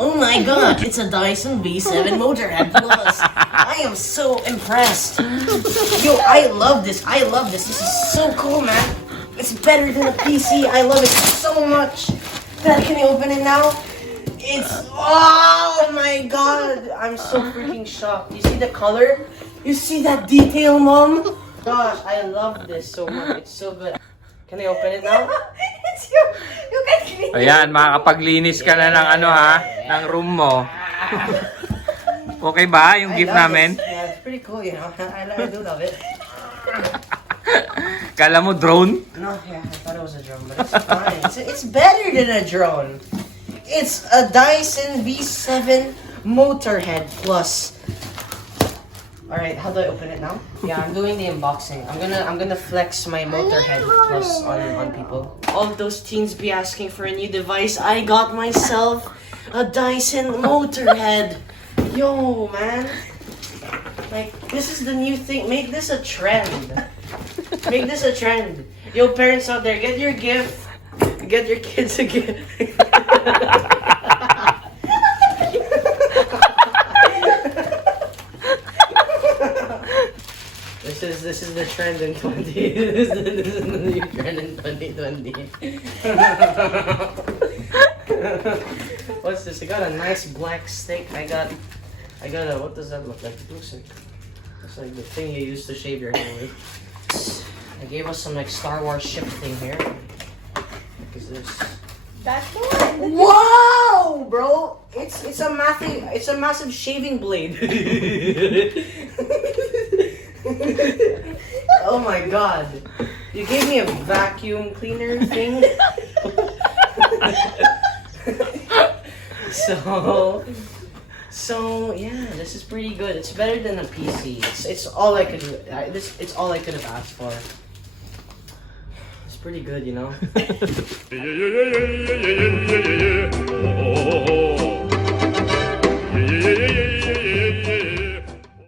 Oh my god, it's a Dyson V7 Motorhead Plus. I am so impressed. Yo, I love this. This is so cool, man. It's better than a PC. I love it so much. Dad, can you open it now? It's, oh my god. I'm so freaking shocked. You see the color? You see that detail, Mom? Gosh, I love this so much. It's so good. Can I open it now? It's you can clean. Ayan, makakapaglinis ka na ng ano ha, ng room mo. Okay ba yung gift namin? Yeah, it's pretty cool, you know. I do love it. Kala mo drone? No, yeah, I thought it was a drone, but it's fine. It's better than a drone. It's a Dyson V7 Motorhead Plus. All right, how do I open it now? Yeah, I'm doing the unboxing. I'm gonna flex my Motorhead Plus on people. All those teens be asking for a new device. I got myself a Dyson Motorhead. Yo, man. Like, this is the new thing. Make this a trend. Make this a trend. Yo, parents out there, get your gift. Get your kids a gift. This is the trend in 20. This is the new trend in 2020. What's this? I got a nice black stick. I got a, what does that look like? It looks like the thing you use to shave your head with. I gave us some like Star Wars ship thing here. What is this? That's the one. Wow, bro! It's a massive shaving blade. Oh my god! You gave me a vacuum cleaner thing. So yeah, this is pretty good. It's better than a PC. It's all I could. It's all I could have asked for. It's pretty good, you know.